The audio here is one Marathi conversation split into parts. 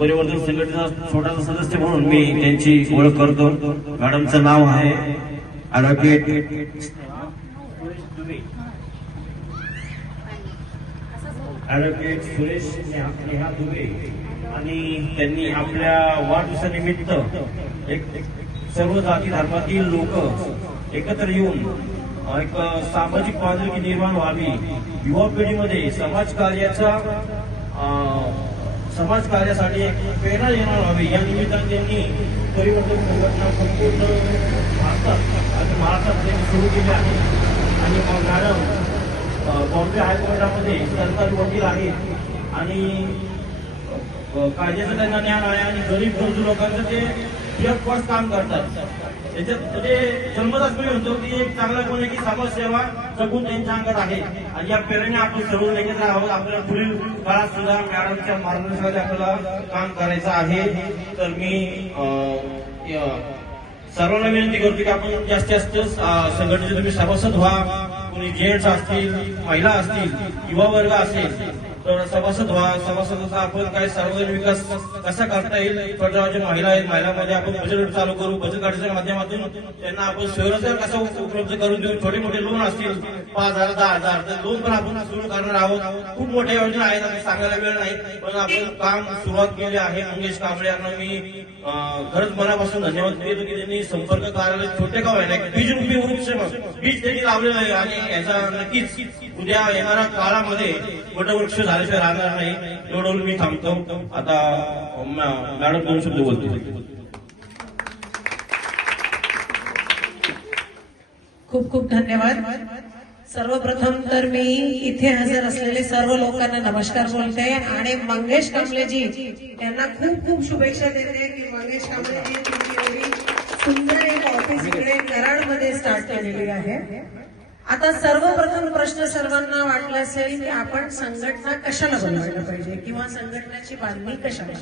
परिवर्तन संघटनेचा छोटासा सदस्य म्हणून मी त्यांची ओळख करतो. मॅडमचं नाव आहे ॲडव्होकेट सुरेश नेहा दुबे आणि त्यांनी आपल्या वाढदिवसानिमित्त एक सर्व जाती धर्मातील लोक एकत्र येऊन एक सामाजिक बांधिलकी निर्माण व्हावी, युवा पिढीमध्ये समाजकार्यासाठी एक प्रेरणा निर्माण व्हावी या निमित्ताने त्यांनी परिवर्तन संघटना संपूर्ण महाराष्ट्रात सुरू केली आहे. आणि मॅडम बॉम्बे हायकोर्टामध्ये सरकारी वकील आहेत आणि कायद्याचं त्यांना ज्ञान आहे आणि गरीब गरजू लोकांचं ते जगभर काम करतात. त्याच्यात म्हणजे जन्मताच मी म्हणतो की एक चांगला कोण आहे की समाजसेवा सगून त्यांच्या अंगात आहे आणि या प्रेरणेने आपण सर्व एकत्र आहोत. आपल्याला पुढील काळात सुद्धा मॅडमच्या मार्गदर्शनाखाली आपल्याला काम करायचं आहे. तर मी सर्वांना विनंती करतो की आपण जास्तीत जास्त संघटनेचे तुम्ही सभासद व्हा. कोणी जेंट्स असतील, महिला असतील, युवा वर्ग असेल तर सभासद व्हा. सभासदाचा आपण काय सार्वजनिक विकास कसा करता येईल, ज्या महिला आहेत महिलांमध्ये आपण बचत चालू करू. बचत गटाच्या माध्यमातून त्यांना आपण स्वयंरोजगार कसा उपलब्ध करून देऊ. छोटे मोठे लोन असतील 5,000 10,000 तर लोन पण आपण सुरू करणार आहोत. खूप मोठ्या योजना आहेत, आपण सांगायला वेळ नाही पण आपण काम सुरुवात केली आहे. मंगेश कांबळे यांना मी खरंच मनापासून धन्यवाद देतो की त्यांनी संपर्क कार्यालय छोटे गाव आहे ना बीज रुपी बीज त्यांनी लावलेलं आहे आणि याचा नक्कीच उद्या येणाऱ्या काळामध्ये वटवृक्ष झाल्याशिवाय राहणार नाही. एवढं मी थांबतो. आता मॅडम 2 शब्द बोलतो. खूप खूप धन्यवाद. सर्वप्रथम तर मी इथे हजर असलेले सर्व लोकांना नमस्कार बोलते आणि मंगेश कांबळेजी यांना खूप खूप शुभेच्छा देते की मंगेश कांबळेजी तुमची एवढी सुंदर एक ऑफिस इकडे कराडमध्ये स्टार्ट केलेली आहे. आता सर्वप्रथम प्रश्न सर्वांना वाटला असेल की आपण संघटना कशाला बनवायला पाहिजे किंवा संघटनेची बांधणी कशाला.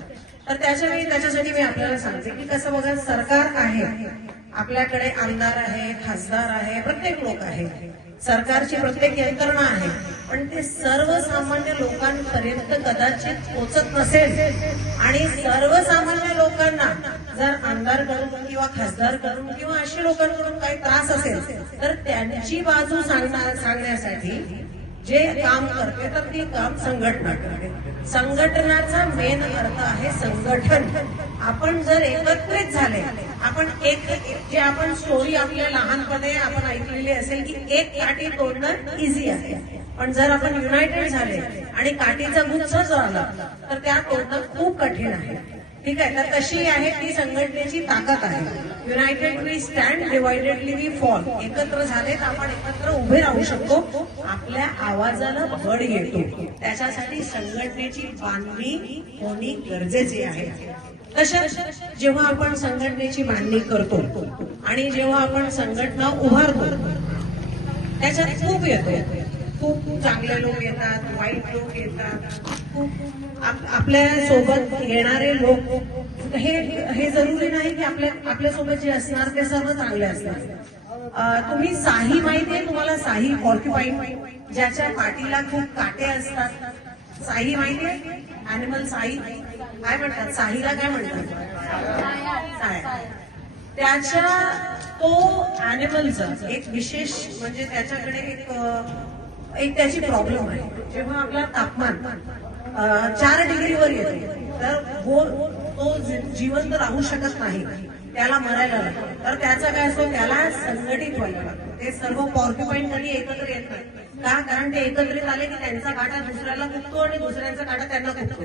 तर त्याच्यासाठी मी आपल्याला सांगते की कसं बघा, सरकार आहे, आपल्याकडे आमदार आहे, खासदार आहे, प्रत्येक लोक आहे, सरकारची प्रत्येक यंत्रणा आहे, पण ते सर्वसामान्य लोकांपर्यंत कदाचित पोचत नसेल. आणि सर्वसामान्य लोकांना जर आमदार करून किंवा खासदार करून किंवा अशा लोकांकडून काही त्रास असेल तर त्यांची बाजू सांगण्यासाठी जे काम करते तर ती काम संघटना करते. संघटनाचा मेन अर्थ आहे संघटन. आपण जर एकत्रित झाले, आपण जे आपण स्टोरी आपल्या लहानपणे आपण ऐकलेली असेल की एक काठी तोडणं इझी आहे, पण जर आपण युनायटेड झाले आणि काठीचा गुच्छ जो आला तर त्या तोडणं खूप कठीण आहे. ठीक आहे, तर कशी आहे ती संघटनेची ताकद आहे. United we stand, dividedly we fall. एकत्र झाले तर आपण एकत्र उभे राहू शकतो, आपल्या आवाजाला बळ येतो. त्याच्यासाठी संघटनेची बांधणी होणे गरजेचे आहे. तशाच जेव्हा आपण संघटनेची बांधणी करतो आणि जेव्हा आपण संघटना उभारतो त्याच्यात खूप येतो. खूप चांगले लोक येतात, वाईट लोक येतात, खूप आपल्या सोबत येणारे लोक हे जरुरी नाही की आपल्यासोबत जे असणार ते सर्व चांगले असणार. तुम्ही साही माहिती आहे तुम्हाला? साही पॉर्क्युपाईन ज्याच्या पाठीला खूप काटे असतात. साही माहिती आहे? अॅनिमल साही काय म्हणतात? साहीला काय म्हणतात? त्याच्या तो अॅनिमलचा एक विशेष म्हणजे त्याच्याकडे एक त्याची प्रॉब्लेम आहे. जेव्हा आपला तापमान 4 डिग्रीवर येते तर तो जिवंत राहू शकत नाही, त्याला मरायला लागतं. तर त्याचा काय असतो, त्याला संघटित व्हायला लागतं. ते सर्व पॉर्क्युपाईन कधी एकत्र येत नाही का? कारण ते एकत्रित आले की त्यांचा काटा दुसऱ्याला खुपतो आणि दुसऱ्यांचा काटा त्यांना खुपतो.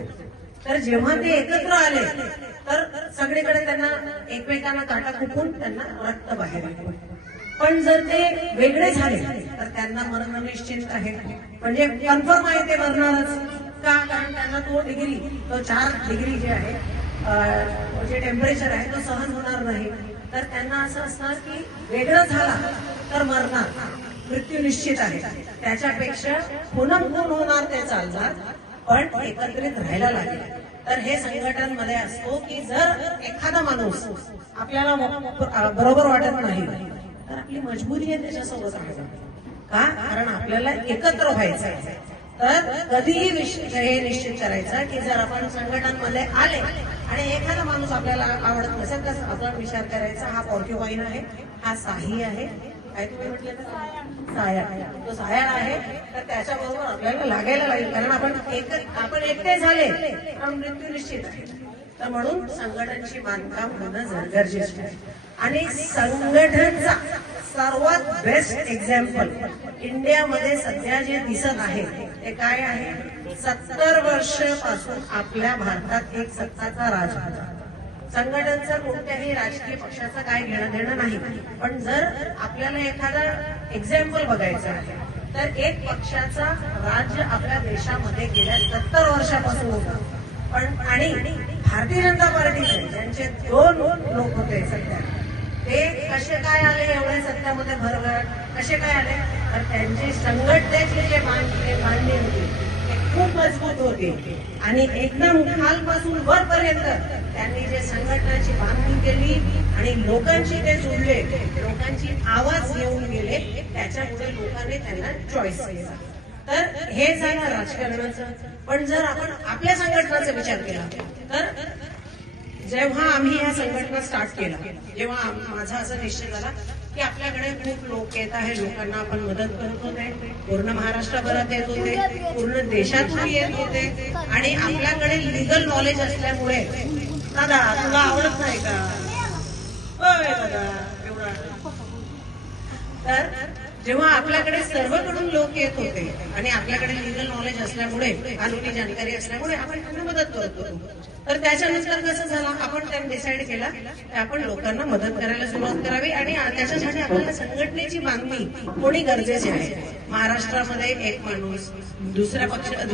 तर जेव्हा ते एकत्र आले तर सगळीकडे त्यांना एकमेकांना काटा खुपून त्यांना रक्त बाहेर येते. पण जर ते वेगळे झाले तर त्यांना मरण निश्चित आहे, म्हणजे कन्फर्म आहे ते मरणारच. का? कारण त्यांना तो 4 डिग्री जे आहे जे टेम्परेचर आहे तो सहन होणार नाही. तर त्यांना असं असणार की वेगळं झाला तर मरणार, मृत्यू निश्चित आहे. त्याच्यापेक्षा खून होणार ते चालणार, पण एकत्रित राहायला लागेल. तर हे संघटनमध्ये असतो की जर एखादा माणूस आपल्याला बरोबर वाटत नाही तर आपली मजबुरी आहे त्याच्यासोबत राहायचं. का? कारण आपल्याला एकत्र व्हायचं आहे. तर कधीही हे निश्चित करायचं की जर आपण संघटनांमध्ये आले आणि एखादा माणूस आपल्याला आवडत नसेल तर आपण विचार करायचा हा पॉर्क्युपाईन आहे, हा साही आहे, काय तुम्ही म्हटलं तर सायाळ, तो सायाळ आहे, तर त्याच्याबरोबर आपल्याला लागायला लागेल, कारण आपण एकटे झाले तर मृत्यू निश्चित आहे. तर म्हणून संघटनांची बांधकाम होणं गरजेचं आहे. आणि संघटनचा सर्वात बेस्ट एक्झाम्पल इंडियामध्ये सध्या जे दिसत आहे ते काय आहे, 70 वर्षापासून आपल्या भारतात एक सत्ताचा राज होता. संघटनचं कोणत्याही राजकीय पक्षाचं काय घेणं देणं नाही, पण जर आपल्याला एखादा एक्झाम्पल बघायचं आहे तर एक पक्षाचा राज्य आपल्या देशामध्ये गेल्या 70 वर्षापासून होता. पण आणि भारतीय जनता पार्टीचे ज्यांचे 2 लोक होते सध्या, ते कसे काय आले एवढ्या सत्तामध्ये भरभर कसे काय आले, तर त्यांची संघटनेची जे मांडणी होती ते खूप मजबूत होती आणि एकदम खालपासून वरपर्यंत त्यांनी जे संघटनाची बांधणी केली आणि लोकांशी ते जोडले, लोकांची आवाज घेऊन गेले, त्याच्यामुळे लोकांनी त्यांना चॉईस केला. तर हे झालं राजकारणाचं. पण जर आपण आपल्या संघटनाचा विचार केला तर जेव्हा आम्ही ह्या संघटना स्टार्ट केला, जेव्हा माझा असं निश्चय झाला की आपल्याकडे खूप लोक येत आहे, लोकांना आपण मदत करत होते, पूर्ण महाराष्ट्रभरात येत होते, पूर्ण देशातून येत होते आणि आपल्याकडे लिगल नॉलेज असल्यामुळे, दादा तुला आवडत नाही का, दादा एवढा, तर जेव्हा आपल्याकडे सर्वकडून लोक येत होते आणि आपल्याकडे लिगल नॉलेज असल्यामुळे, कानूनी जाणकारी असल्यामुळे आपण त्यांना मदत करत होतो. तर त्याच्यानंतर कसं झालं, आपण त्यांनी डिसाईड केला की आपण लोकांना मदत करायला सुरुवात करावी आणि त्याच्यासाठी आपल्याला संघटनेची बांधणी होणे गरजेचे आहे. महाराष्ट्रामध्ये एक माणूस दुसऱ्या पक्ष